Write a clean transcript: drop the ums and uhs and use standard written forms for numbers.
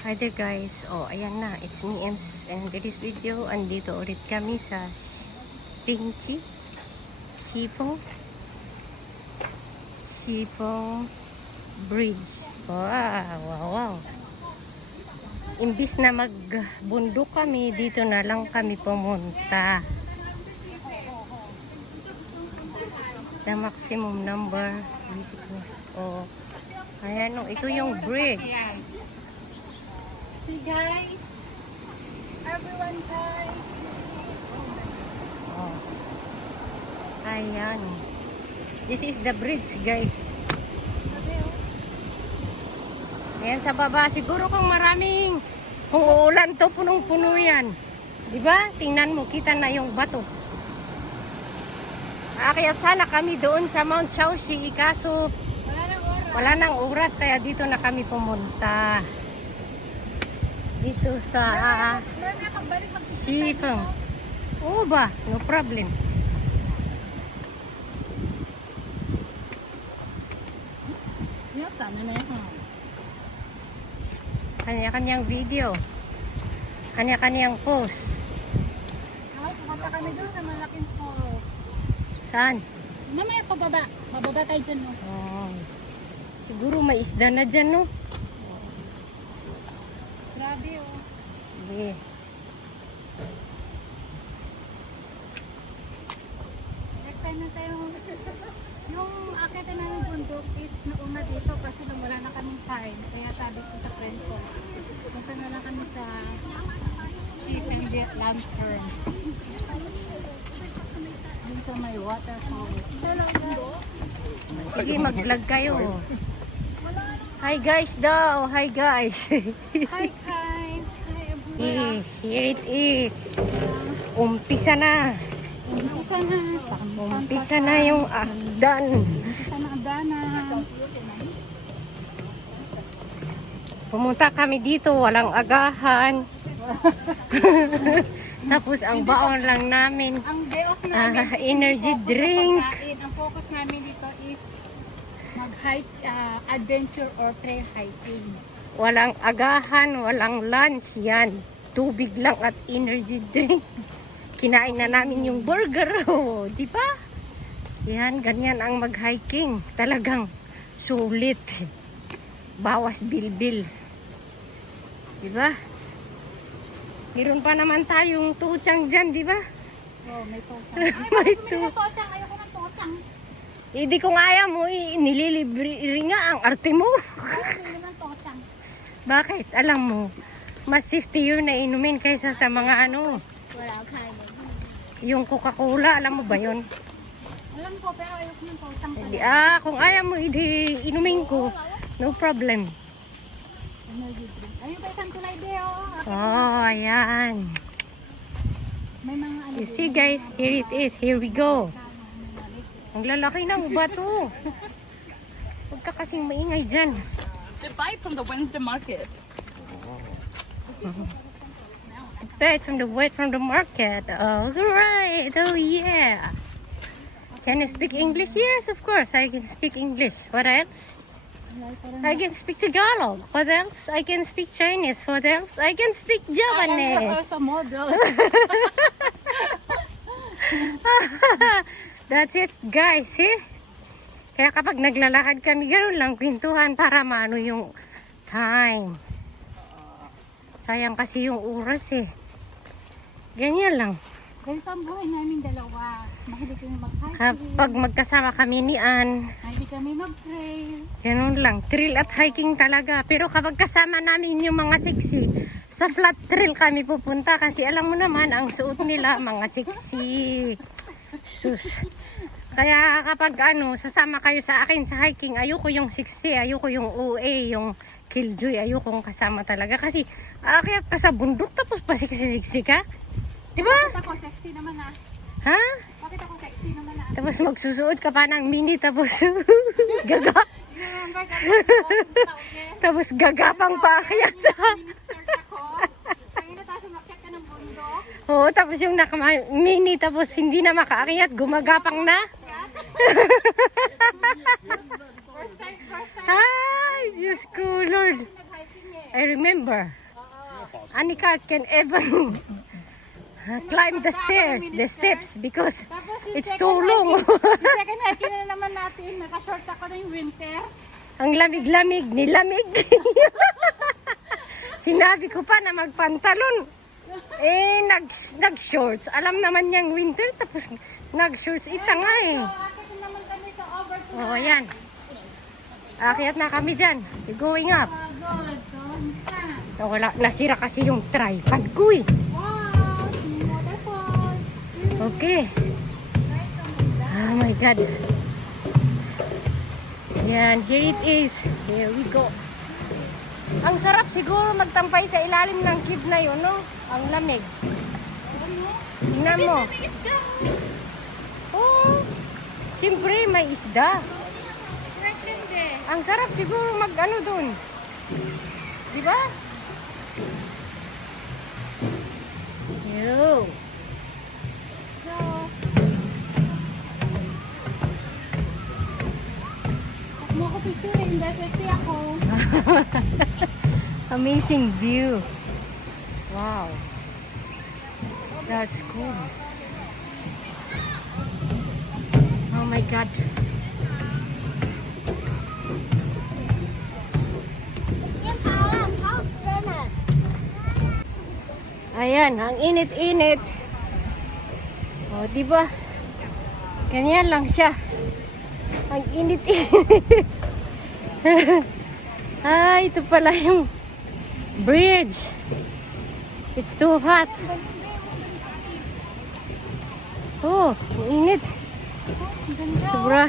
Hi there guys. Oh, ayan na. It's me and this video. Andito ulit kami sa Pinky Sipong Bridge. Wow. Imbis na magbundok kami, dito na lang kami pumunta. The maximum number visitors. Oh, ayan o. Ito yung bridge. See guys, everyone guys. Oh. Ayan. This is the bridge guys. Ayan sa baba. Siguro kung uulan to, punong-puno yan. Diba? Tingnan mo, kita na yung bato. Kaya sana kami doon sa Mount Shaoxi, kaso wala nang oras, kaya dito na kami pumunta. Dito sa Sipong. Oo ba? No problem. Kanya-kanyang video. Kanya-kanyang post. Ay, pumunta kami doon sa malaking falls. Saan? Mamaya pababa. Mababa tayo dyan, no? Oh. Siguro may isda na dyan, no? Grabe, oh. Sige. Next time na tayo. Yung akita na yung bundok is nauna dito kasi nung wala na kaming time. Kaya sabi ko sa friend ko, punta na lang kami sa Chief and Jet Lantern. Dun sa may waterfall. Sige, mag-vlog kayo. Hi guys daw. Hi guys. Hi guys! Hi everyone! Here it is. Umpisa na. Umpisa na yung akdan. Umpisa na Adana. Pumunta kami dito, walang agahan. Tapos ang baon lang namin, Ang day off namin, energy drink. ang focus namin dito is mag-hike, adventure or trail hiking. Walang agahan, walang lunch. Yan, tubig lang at energy drink. Kinain na namin yung burger. Oh, di ba? Yan, ganyan ang mag-hiking. Talagang sulit. Bawas bilbil. Di ba? Meron pa naman tayong tutsang dyan, di ba? Oh, may tosang. May May tosang, ayoko ng tosang. Hindi ko kaya mo, nililibre nga ang arte mo. Ayoko ng tosang. Bakit? Alam mo, mas safety yun na inumin kaysa sa mga ano, Wala kain. yung Coca-Cola, alam mo ba yun? Alam ko, pero ayoko ng tosang. Hindi, kung ayaw mo, inumin ko, no problem. Energy drink. Ayun pa isang tulay deo. Oh, ayan. May mga ano. You see guys, here it is, here we go. Ang lalaki ng bato. Huwag ka kasing maingay dyan. The bite from the Wednesday market. Back from the wait from the market. Oh, right. Oh, yeah. Can you speak English? Yes, of course. I can speak English. What else? I can speak Tagalog. What else? I can speak Chinese. What else? I can speak Japanese. As a model. That's it, guys. See? Kaya kapag naglalakad kami, ganoon lang, kwentuhan para maano yung time. Sayang kasi yung oras eh. Ganyan lang. Ganito ang buhay namin dalawa. Mahilig kami mag-hiking. Kapag magkasama kami ni Ann, Mahilig kami mag-trail. ganun lang. Trail at hiking talaga. Pero kapag kasama namin yung mga sexy, sa flat trail kami pupunta. Kasi alam mo naman, ang suot nila, mga sexy. Sus. Kaya kapag sasama kayo sa akin sa hiking, ayoko yung sexy, ayoko yung OA, yung killjoy, ayoko kasama talaga. Kasi aakyat ka sa bundok, tapos pa sexy ka. Diba? Bakit ako sexy naman ah? Ha? Bakit ako sexy naman ah? Tapos magsusuot ka pa ng mini, tapos gaga. Remember kami Tapos gagapang paakyat sa... mini-skirt ako? Ngayon na tayo sumakyat ka ng bundok. Oo, tapos yung mini, tapos hindi na makaakyat, gumagapang na. First time. Ay, Diyos ko, Lord. Nag-hiking eh. I remember. Anika can even climb the stairs, the steps because Tapos it's too long. second hiking na naman natin, naka-short ako ng winter. Ang lamig-lamig, nilamig. Sinabi ko pa na magpantalon. Eh, nag-shorts. Alam naman niyang winter, tapos nag-shorts. Ita nga eh. So, akit naman kami sa overflow. Oo, yan. Akyat na kami dyan. We're going up. Good. So, So, wala, nasira kasi yung tripod ko eh. wow, waterfall. Okay. Oh my God. Yan, here it is. Here we go. Ang sarap siguro magtampay sa ilalim ng cave na yun, no? Ang lamig. Tingnan mo. Oh, siyempre may isda. Ang sarap siguro mag-ano dun. Di ba? Yo. So, huwag mo ako picturein, dahil ako. Amazing view. Wow. That's cool. Oh my God. Ayan, ang init-init. Oh, di ba? Ganyan lang siya. Ang init-init. Ah, ito pala yung bridge. It's too hot. Oh, ang init. Sobra.